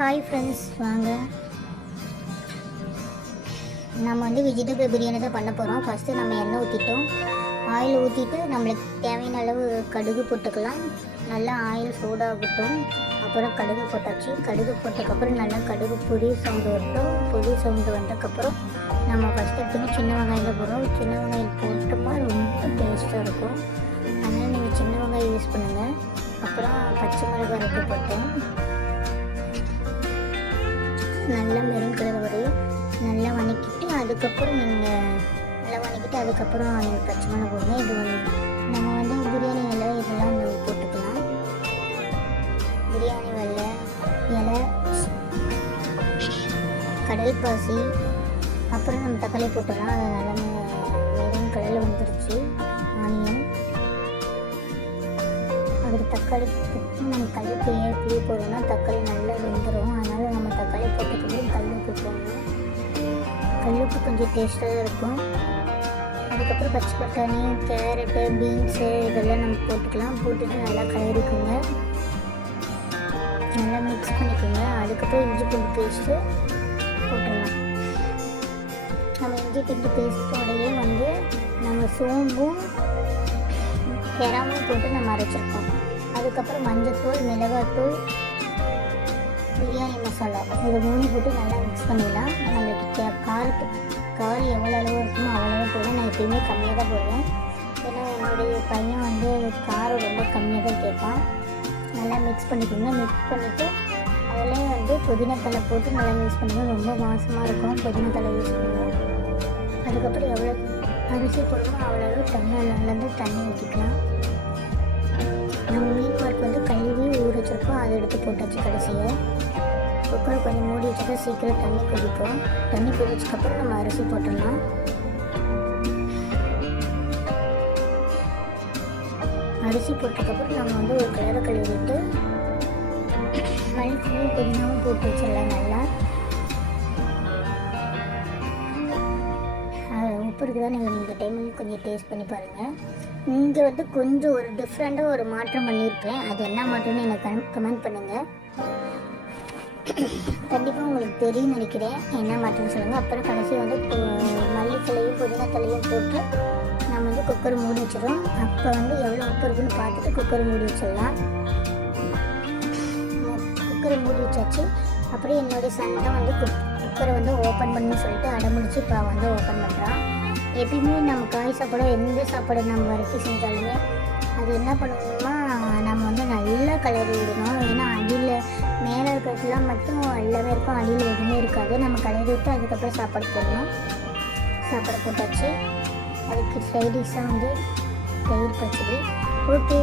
Hi friends, வாங்க நம்ம வந்து வெஜிடபிள் பிரியாணி தான் பண்ண போகிறோம். ஃபஸ்ட்டு நம்ம எண்ணெய் ஊற்றிட்டோம். ஆயில் ஊற்றிட்டு நம்மளுக்கு தேவையான அளவு கடுகு போட்டுக்கலாம். நல்லா ஆயில் சூடாகட்டும். அப்புறம் கடுகு போட்டாச்சு. கடுகு போட்டதுக்கப்புறம் நல்லா கடுகு பொரி சவுண்டு வரட்டும். பொரி சவுண்டு வந்ததுக்கப்புறம் நம்ம ஃபஸ்ட்டு எடுத்துன்னு சின்ன வெங்காயம் போடுறோம். சின்ன வெங்காயம் போட்டோம்னா ரொம்ப டேஸ்ட்டாக இருக்கும். அதனால் நீங்கள் சின்ன வெங்காயம் யூஸ் பண்ணுங்கள். அப்புறம் பச்சை மிளகாய் ரெண்டு போட்டேன். நல்லா மெரூன் கலர் வரையும் நல்லா வதக்கிட்டு அதுக்கப்புறம் நீங்கள் பச்சை மிளகாய் போடுங்க. இது நம்ம வந்து பிரியாணி இலை இதெல்லாம் நம்ம போட்டுக்கலாம். பிரியாணி இலை, கடல் பாசி, அப்புறம் நம்ம தக்காளி போட்டோம்னா அது நல்லா மெரூன் கலரில் வந்துருச்சு. ஆனியன், அதுக்கு தக்காளி நம்ம கல்லுப்பு ஏற்றி போடுறோம்னா தக்காளி நல்லா வெந்துடும். அதனால் நம்ம தக்காளி போட்டுக்கிட்டு கல்லுப்பு போடணும். கல்லுப்பு கொஞ்சம் டேஸ்ட்டாக இருக்கும். அதுக்கப்புறம் பச்சை பட்டாணி, கேரட்டு, பீன்ஸு இதெல்லாம் நம்ம போட்டுக்கலாம். போட்டுட்டு நல்லா கலரிக்குங்க, நல்லா மிக்ஸ் பண்ணிக்கோங்க. அதுக்கப்புறம் இஞ்சி பூண்டு பேஸ்ட்டு போட்டுடலாம். நம்ம இஞ்சி பூண்டு பேஸ்ட்டோடையே வந்து நம்ம சோம்பும் கெராமும் போட்டு நம்ம அரைச்சிருக்கோம். அதுக்கப்புறம் மஞ்சள்தூள், மிளகாத்தூள், பிரியாணி மசாலா இதை 3 போட்டு நல்லா மிக்ஸ் பண்ணிடலாம். நம்மளுக்கு காரம் எவ்வளோ அளவு இருக்குமோ அவ்வளோ போட. நான் எப்பயுமே கம்மியாக தான் போடுவேன். ஏன்னா என்னுடைய பையன் வந்து காரம் ரொம்ப கம்மியாக தான் கேட்பான். நல்லா மிக்ஸ் பண்ணிக்கோங்க. மிக்ஸ் பண்ணிவிட்டு அதில் வந்து புதினா தலை போட்டு நல்லா மிக்ஸ் பண்ணிக்கோங்க. ரொம்ப வாசமாக இருக்கும். புதினா தலை யூஸ் பண்ணுவோம். அதுக்கப்புறம் எவ்வளோ அரிசி போடுவோம் அவ்வளோ டம்ளர்லேருந்து தண்ணி ஊற்றிக்கலாம். நம்ம மீன் மார்க் வந்து கழுவி ஊற வச்சுருக்கோம். அதை எடுத்து போட்டாச்சு. கடைசியை குக்கரை கொஞ்சம் மூடி வச்சுட்டு சீக்கிரம் தண்ணி கொதிக்கும். தண்ணி கொதிச்சதுக்கப்புறம் நம்ம அரிசி போட்டுடலாம். அரிசி போட்டதுக்கப்புறம் நம்ம வந்து ஒரு கலரை கழுவிட்டு மல்லித்தூளும் புதினாவும் போட்டு வச்சிடலாம். நல்லா உப்பு இருக்குதான் நீங்கள் இந்த டைம் கொஞ்சம் டேஸ்ட் பண்ணி பாருங்கள். இங்கே வந்து கொஞ்சம் ஒரு டிஃப்ரெண்ட்டாக ஒரு மாற்றம் பண்ணியிருக்கேன். அது என்ன மாற்றம்னு எனக்கு கமெண்ட் பண்ணுங்கள். கண்டிப்பாக உங்களுக்கு தெரியும் நினைக்கிறேன். என்ன மாற்றம்னு சொல்லுங்கள். அப்புறம் கடைசி வந்து மல்லித்தலையும் புதினா தலையும் போட்டு நம்ம வந்து குக்கர் மூடி வச்சிடும். அப்போ வந்து எவ்வளோ உப்பு இருக்குன்னு பார்த்துட்டு குக்கர் மூடி வச்சிடலாம். குக்கரை மூடி வச்சாச்சு. அப்புறம் என்னுடைய சண்டை வந்து குக்கரை வந்து ஓப்பன் பண்ணி சொல்லிட்டு அடமுடிச்சு இப்போ வந்து ஓப்பன் பண்ணுறான். எப்பயுமே நம்ம காய் சாப்பாடோ எந்த சாப்பாடு நம்ம வரைக்கும் செஞ்சாலுமே அது என்ன பண்ணணும்னா நம்ம வந்து நல்லா கலரி விடணும். ஏன்னா அடியில் மேலே இருக்கிறதுலாம் மட்டும் எல்லாமே இருக்கும், அடியில் எதுவுமே இருக்காது. நம்ம கலரி விட்டு அதுக்கப்புறம் சாப்பாடு போடணும். சாப்பாடு போட்டாச்சு. அதுக்கு சைடிஷாக வந்து தயிர் பச்சடி. ஓகே.